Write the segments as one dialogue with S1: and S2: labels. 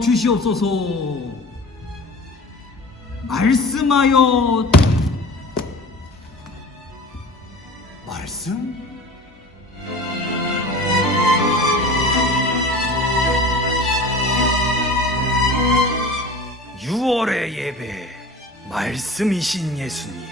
S1: 주시옵소서. 말씀하여
S2: 말씀?
S3: 6월의 예배 말씀이신 예수님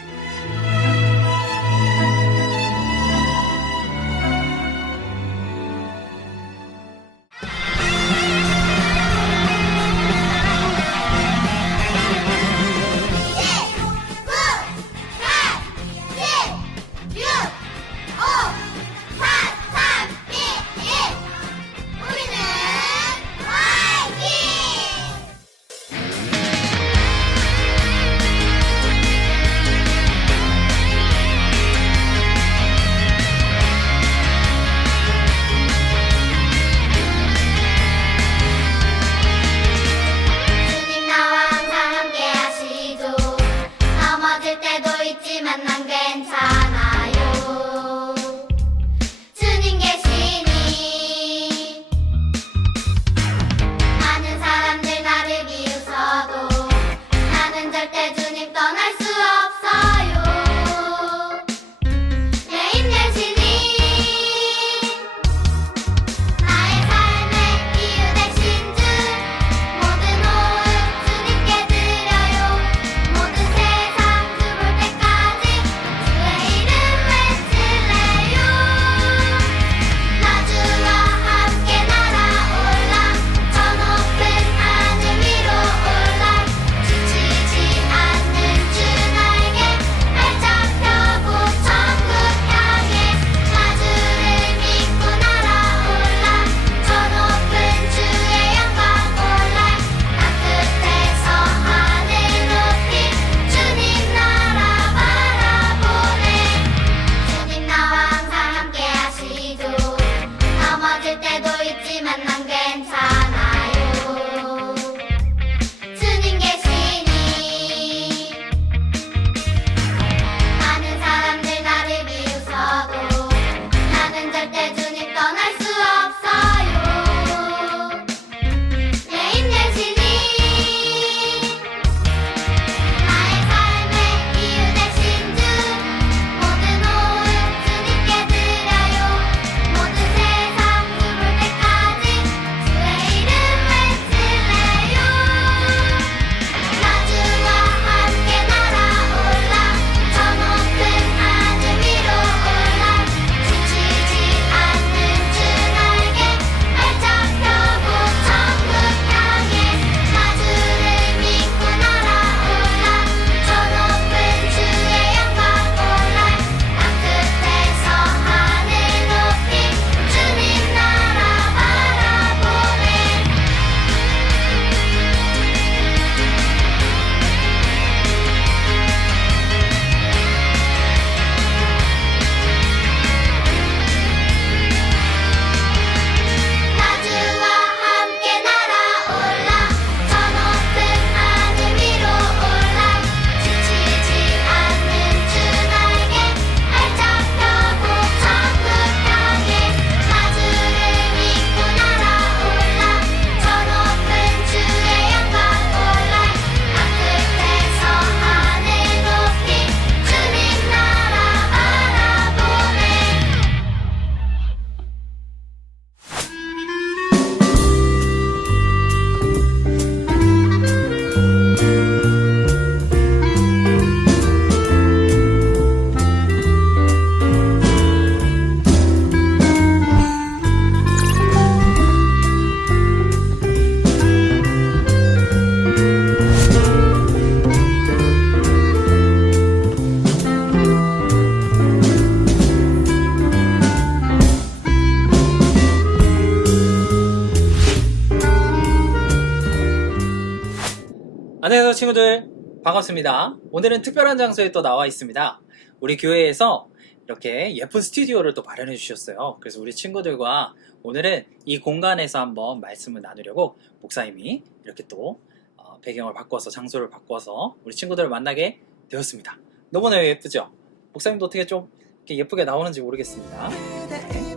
S1: 친구들 반갑습니다. 오늘은 특별한 장소에 또 나와 있습니다. 우리 교회에서 이렇게 예쁜 스튜디오를 또 마련해 주셨어요. 그래서 우리 친구들과 오늘은 이 공간에서 한번 말씀을 나누려고 목사님이 이렇게 또 어, 배경을 바꿔서 장소를 바꿔서 우리 친구들을 만나게 되었습니다. 너무나 예쁘죠? 목사님도 어떻게 좀 예쁘게 나오는지 모르겠습니다. 네.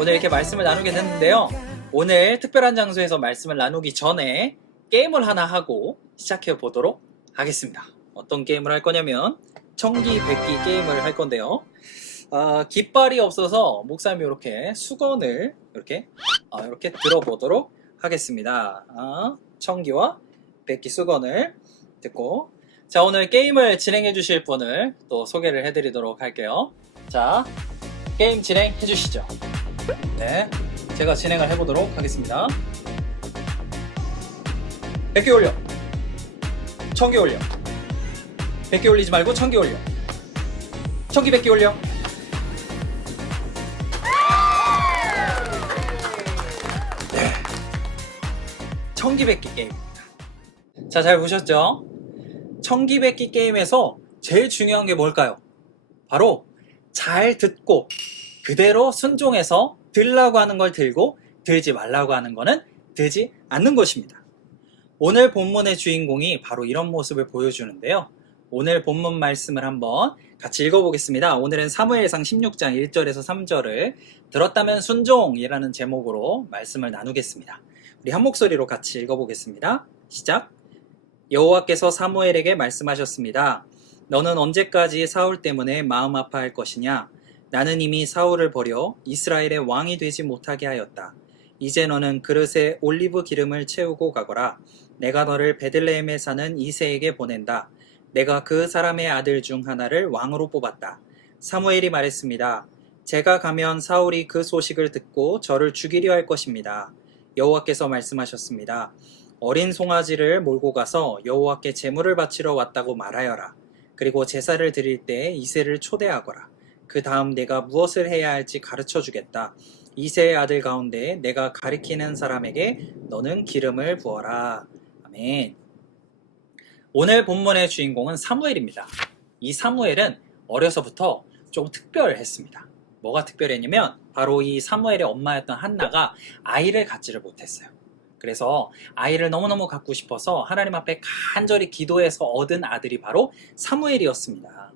S1: 오늘 이렇게 말씀을 나누게 됐는데요. 오늘 특별한 장소에서 말씀을 나누기 전에 게임을 하나 하고 시작해 보도록 하겠습니다. 어떤 게임을 할 거냐면 청기 백기 게임을 할 건데요. 아, 깃발이 없어서 목사님이 이렇게 수건을 이렇게 아, 이렇게 들어보도록 하겠습니다. 아, 청기와 백기 수건을 듣고 자 오늘 게임을 진행해 주실 분을 또 소개를 해드리도록 할게요. 자 게임 진행해 주시죠. 네, 제가 진행을 해보도록 하겠습니다. 100개 올려. 1000개 올려. 100개 올리지 말고 1000개 올려. 1000개 100개 올려. 네. 1000개 100개 게임입니다. 자, 잘 보셨죠? 1000개 100개 게임에서 제일 중요한 게 뭘까요? 바로 잘 듣고 그대로 순종해서 들라고 하는 걸 들고 들지 말라고 하는 거는 들지 않는 것입니다. 오늘 본문의 주인공이 바로 이런 모습을 보여주는데요. 오늘 본문 말씀을 한번 같이 읽어보겠습니다. 오늘은 사무엘상 16장 1절에서 3절을 들었다면 순종이라는 제목으로 말씀을 나누겠습니다. 우리 한 목소리로 같이 읽어보겠습니다. 시작. 여호와께서 사무엘에게 말씀하셨습니다. 너는 언제까지 사울 때문에 마음 아파할 것이냐? 나는 이미 사울을 버려 이스라엘의 왕이 되지 못하게 하였다. 이제 너는 그릇에 올리브 기름을 채우고 가거라. 내가 너를 베들레헴에 사는 이세에게 보낸다. 내가 그 사람의 아들 중 하나를 왕으로 뽑았다. 사무엘이 말했습니다. 제가 가면 사울이 그 소식을 듣고 저를 죽이려 할 것입니다. 여호와께서 말씀하셨습니다. 어린 송아지를 몰고 가서 여호와께 제물을 바치러 왔다고 말하여라. 그리고 제사를 드릴 때 이세를 초대하거라. 그 다음 내가 무엇을 해야 할지 가르쳐 주겠다. 이세의 아들 가운데 내가 가리키는 사람에게 너는 기름을 부어라. 아멘. 오늘 본문의 주인공은 사무엘입니다. 이 사무엘은 어려서부터 좀 특별했습니다. 뭐가 특별했냐면 바로 이 사무엘의 엄마였던 한나가 아이를 갖지를 못했어요. 그래서 아이를 너무너무 갖고 싶어서 하나님 앞에 간절히 기도해서 얻은 아들이 바로 사무엘이었습니다.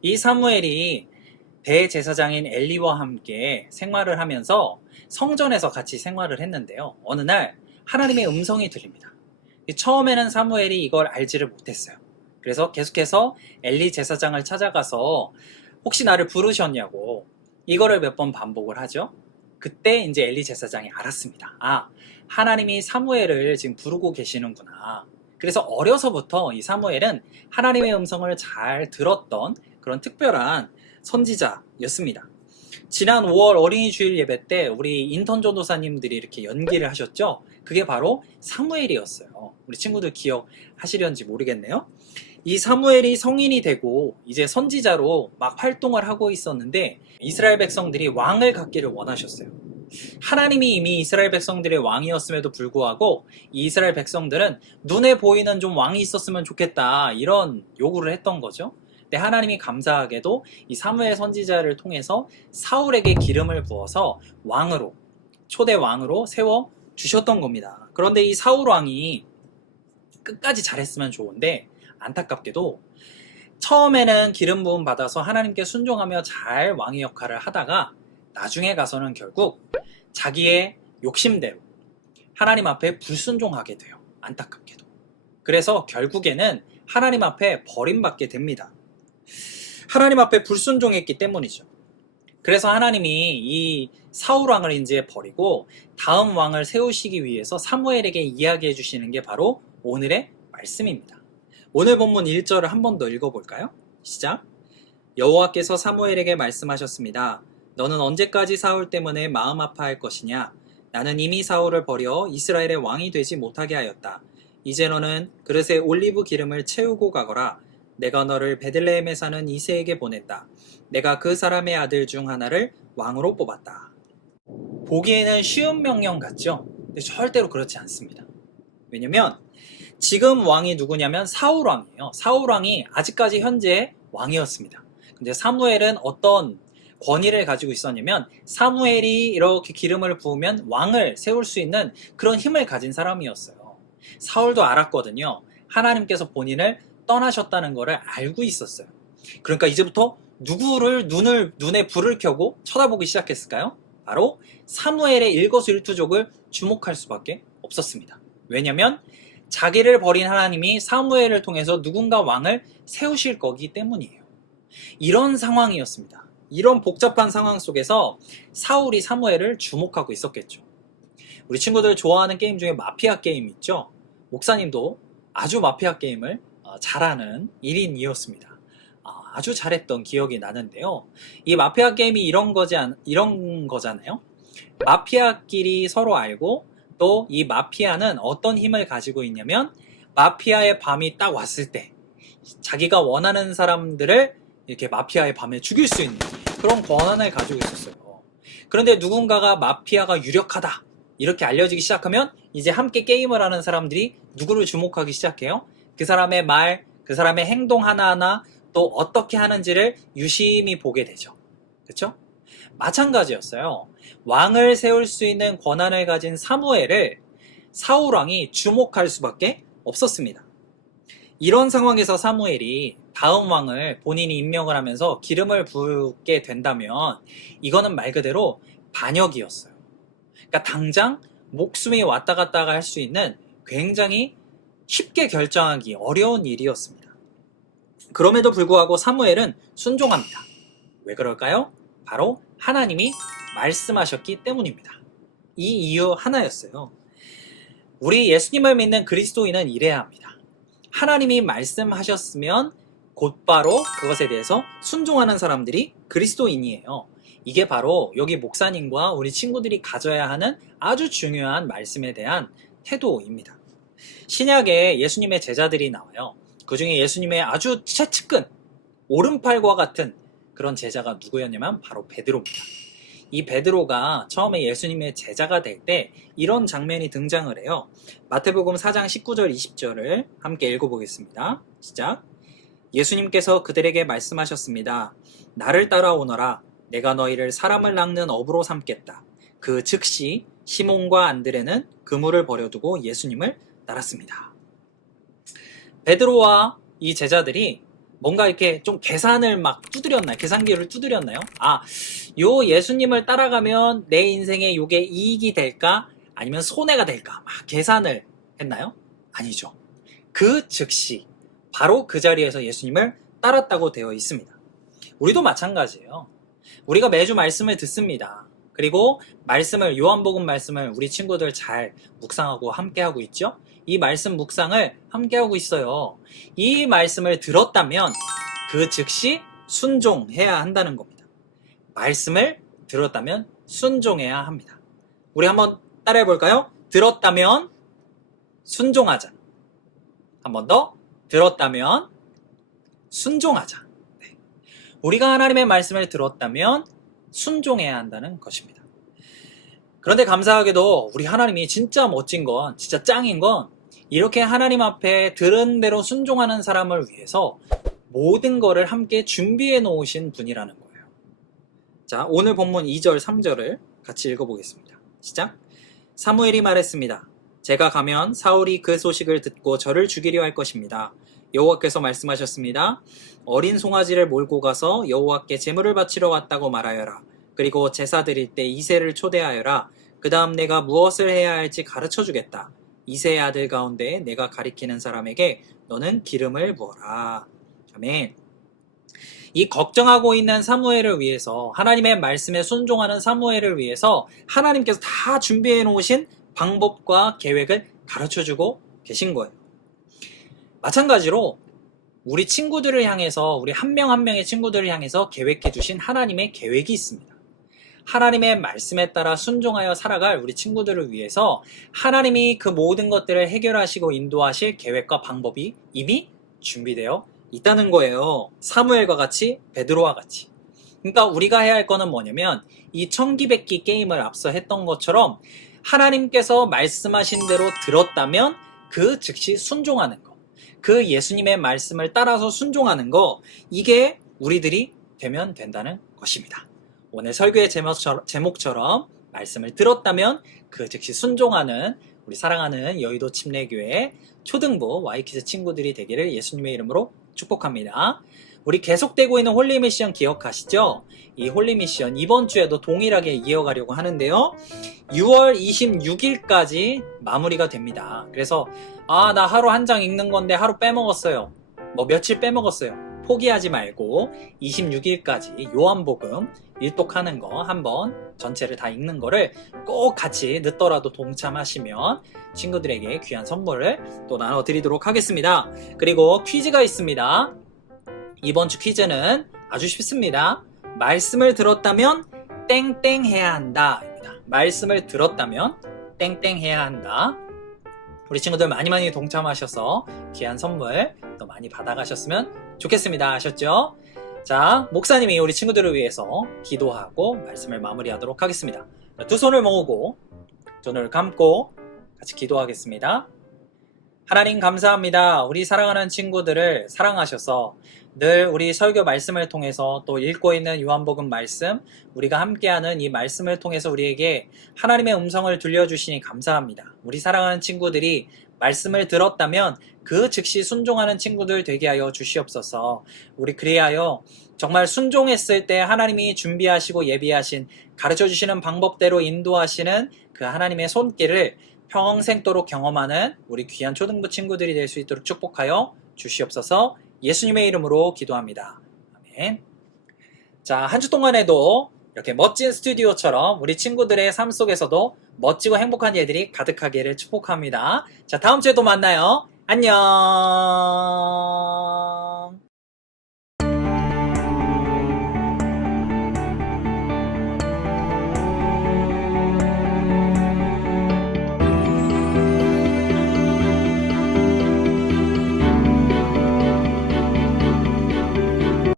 S1: 이 사무엘이 대제사장인 엘리와 함께 생활을 하면서 성전에서 같이 생활을 했는데요. 어느 날 하나님의 음성이 들립니다. 처음에는 사무엘이 이걸 알지를 못했어요. 그래서 계속해서 엘리 제사장을 찾아가서 혹시 나를 부르셨냐고 이거를 몇 번 반복을 하죠. 그때 이제 엘리 제사장이 알았습니다. 아, 하나님이 사무엘을 지금 부르고 계시는구나. 그래서 어려서부터 이 사무엘은 하나님의 음성을 잘 들었던 그런 특별한 선지자였습니다. 지난 5월 어린이 주일 예배 때 우리 인턴 전도사님들이 이렇게 연기를 하셨죠? 그게 바로 사무엘이었어요. 우리 친구들 기억하시려는지 모르겠네요. 이 사무엘이 성인이 되고 이제 선지자로 막 활동을 하고 있었는데 이스라엘 백성들이 왕을 갖기를 원하셨어요. 하나님이 이미 이스라엘 백성들의 왕이었음에도 불구하고 이 이스라엘 백성들은 눈에 보이는 좀 왕이 있었으면 좋겠다 이런 요구를 했던 거죠. 근데 하나님이 감사하게도 이 사무엘 선지자를 통해서 사울에게 기름을 부어서 왕으로 초대 왕으로 세워 주셨던 겁니다. 그런데 이 사울 왕이 끝까지 잘했으면 좋은데 안타깝게도 처음에는 기름 부음 받아서 하나님께 순종하며 잘 왕의 역할을 하다가 나중에 가서는 결국 자기의 욕심대로 하나님 앞에 불순종하게 돼요. 안타깝게도. 그래서 결국에는 하나님 앞에 버림받게 됩니다. 하나님 앞에 불순종했기 때문이죠. 그래서 하나님이 이 사울 왕을 이제 버리고 다음 왕을 세우시기 위해서 사무엘에게 이야기해 주시는 게 바로 오늘의 말씀입니다. 오늘 본문 1절을 한 번 더 읽어 볼까요? 시작. 여호와께서 사무엘에게 말씀하셨습니다. 너는 언제까지 사울 때문에 마음 아파할 것이냐? 나는 이미 사울을 버려 이스라엘의 왕이 되지 못하게 하였다. 이제 너는 그릇에 올리브 기름을 채우고 가거라. 내가 너를 베들레헴에 사는 이세에게 보냈다. 내가 그 사람의 아들 중 하나를 왕으로 뽑았다. 보기에는 쉬운 명령 같죠? 근데 절대로 그렇지 않습니다. 왜냐면 지금 왕이 누구냐면 사울 왕이에요. 사울 왕이 아직까지 현재 왕이었습니다. 근데 사무엘은 어떤 권위를 가지고 있었냐면 사무엘이 이렇게 기름을 부으면 왕을 세울 수 있는 그런 힘을 가진 사람이었어요. 사울도 알았거든요. 하나님께서 본인을 떠나셨다는 것을 알고 있었어요. 그러니까 이제부터 누구를 눈을 눈에 불을 켜고 쳐다보기 시작했을까요? 바로 사무엘의 일거수일투족을 주목할 수밖에 없었습니다. 왜냐면 자기를 버린 하나님이 사무엘을 통해서 누군가 왕을 세우실 거기 때문이에요. 이런 상황이었습니다. 이런 복잡한 상황 속에서 사울이 사무엘을 주목하고 있었겠죠. 우리 친구들 좋아하는 게임 중에 마피아 게임 있죠? 목사님도 아주 마피아 게임을 어, 잘하는 1인이었습니다. 아주 잘했던 기억이 나는데요. 이 마피아 게임이 이런 거지 않, 이런 거잖아요. 마피아끼리 서로 알고 또 이 마피아는 어떤 힘을 가지고 있냐면 마피아의 밤이 딱 왔을 때 자기가 원하는 사람들을 이렇게 마피아의 밤에 죽일 수 있는 그런 권한을 가지고 있었어요. 그런데 누군가가 마피아가 유력하다 이렇게 알려지기 시작하면 이제 함께 게임을 하는 사람들이 누구를 주목하기 시작해요? 그 사람의 말, 그 사람의 행동 하나하나 또 어떻게 하는지를 유심히 보게 되죠. 그렇죠? 마찬가지였어요. 왕을 세울 수 있는 권한을 가진 사무엘을 사울 왕이 주목할 수밖에 없었습니다. 이런 상황에서 사무엘이 다음 왕을 본인이 임명을 하면서 기름을 붓게 된다면 이거는 말 그대로 반역이었어요. 그러니까 당장 목숨이 왔다 갔다 할 수 있는 굉장히 쉽게 결정하기 어려운 일이었습니다. 그럼에도 불구하고 사무엘은 순종합니다. 왜 그럴까요? 바로 하나님이 말씀하셨기 때문입니다. 이 이유 하나였어요. 우리 예수님을 믿는 그리스도인은 이래야 합니다. 하나님이 말씀하셨으면 곧바로 그것에 대해서 순종하는 사람들이 그리스도인이에요. 이게 바로 여기 목사님과 우리 친구들이 가져야 하는 아주 중요한 말씀에 대한 태도입니다. 신약에 예수님의 제자들이 나와요. 그 중에 예수님의 아주 최측근, 오른팔과 같은 그런 제자가 누구였냐면 바로 베드로입니다. 이 베드로가 처음에 예수님의 제자가 될 때 이런 장면이 등장을 해요. 마태복음 4장 19절 20절을 함께 읽어보겠습니다. 시작. 예수님께서 그들에게 말씀하셨습니다. 나를 따라오너라. 내가 너희를 사람을 낚는 업으로 삼겠다. 그 즉시 시몬과 안드레는 그물을 버려두고 예수님을 따랐습니다. 베드로와 이 제자들이 뭔가 이렇게 좀 계산을 막 두드렸나요? 계산기를 두드렸나요? 아, 요 예수님을 따라가면 내 인생에 요게 이익이 될까? 아니면 손해가 될까? 막 계산을 했나요? 아니죠. 그 즉시 바로 그 자리에서 예수님을 따랐다고 되어 있습니다. 우리도 마찬가지예요. 우리가 매주 말씀을 듣습니다. 그리고 말씀을 요한복음 말씀을 우리 친구들 잘 묵상하고 함께 하고 있죠. 이 말씀 묵상을 함께 하고 있어요. 이 말씀을 들었다면 그 즉시 순종해야 한다는 겁니다. 말씀을 들었다면 순종해야 합니다. 우리 한번 따라해 볼까요? 들었다면 순종하자. 한 번 더 들었다면 순종하자. 네. 우리가 하나님의 말씀을 들었다면 순종해야 한다는 것입니다. 그런데 감사하게도 우리 하나님이 진짜 멋진 건, 진짜 짱인 건, 이렇게 하나님 앞에 들은 대로 순종하는 사람을 위해서 모든 거를 함께 준비해 놓으신 분이라는 거예요. 자, 오늘 본문 2절, 3절을 같이 읽어보겠습니다. 시작. 사무엘이 말했습니다. 제가 가면 사울이 그 소식을 듣고 저를 죽이려 할 것입니다. 여호와께서 말씀하셨습니다. 어린 송아지를 몰고 가서 여호와께 제물을 바치러 왔다고 말하여라. 그리고 제사 드릴 때 이세를 초대하여라. 그 다음 내가 무엇을 해야 할지 가르쳐 주겠다. 이세의 아들 가운데 내가 가리키는 사람에게 너는 기름을 부어라. 아멘. 이 걱정하고 있는 사무엘을 위해서 하나님의 말씀에 순종하는 사무엘을 위해서 하나님께서 다 준비해 놓으신 방법과 계획을 가르쳐 주고 계신 거예요. 마찬가지로 우리 친구들을 향해서 우리 한 명한 명의 친구들을 향해서 계획해 주신 하나님의 계획이 있습니다. 하나님의 말씀에 따라 순종하여 살아갈 우리 친구들을 위해서 하나님이 그 모든 것들을 해결하시고 인도하실 계획과 방법이 이미 준비되어 있다는 거예요. 사무엘과 같이 베드로와 같이. 그러니까 우리가 해야 할 거는 뭐냐면 이 청기백기 게임을 앞서 했던 것처럼 하나님께서 말씀하신 대로 들었다면 그 즉시 순종하는 거. 그 예수님의 말씀을 따라서 순종하는 거. 이게 우리들이 되면 된다는 것입니다. 오늘 설교의 제목처럼, 말씀을 들었다면 그 즉시 순종하는 우리 사랑하는 여의도 침례교회 초등부 와이키즈 친구들이 되기를 예수님의 이름으로 축복합니다. 우리 계속되고 있는 홀리 미션 기억하시죠? 이 홀리 미션 이번 주에도 동일하게 이어가려고 하는데요. 6월 26일까지 마무리가 됩니다. 그래서 아, 나 하루 한 장 읽는 건데 하루 빼먹었어요. 뭐 며칠 빼먹었어요. 포기하지 말고 26일까지 요한복음 일독하는 거 한번 전체를 다 읽는 거를 꼭 같이 늦더라도 동참하시면 친구들에게 귀한 선물을 또 나눠드리도록 하겠습니다. 그리고 퀴즈가 있습니다. 이번 주 퀴즈는 아주 쉽습니다. 말씀을 들었다면 땡땡 해야 한다. 말씀을 들었다면 땡땡 해야 한다. 우리 친구들 많이 많이 동참하셔서 귀한 선물 또 많이 받아가셨으면 좋겠습니다. 아셨죠? 자, 목사님이 우리 친구들을 위해서 기도하고 말씀을 마무리하도록 하겠습니다. 자, 두 손을 모으고 눈을 감고 같이 기도하겠습니다. 하나님 감사합니다. 우리 사랑하는 친구들을 사랑하셔서 늘 우리 설교 말씀을 통해서 또 읽고 있는 요한복음 말씀, 우리가 함께하는 이 말씀을 통해서 우리에게 하나님의 음성을 들려주시니 감사합니다. 우리 사랑하는 친구들이 말씀을 들었다면 그 즉시 순종하는 친구들 되게 하여 주시옵소서. 우리 그리하여 정말 순종했을 때 하나님이 준비하시고 예비하신 가르쳐 주시는 방법대로 인도하시는 그 하나님의 손길을 평생도록 경험하는 우리 귀한 초등부 친구들이 될 수 있도록 축복하여 주시옵소서 예수님의 이름으로 기도합니다. 아멘. 자, 한 주 동안에도 이렇게 멋진 스튜디오처럼 우리 친구들의 삶 속에서도 멋지고 행복한 일들이 가득하기를 축복합니다. 자, 다음 주에도 만나요. 안녕.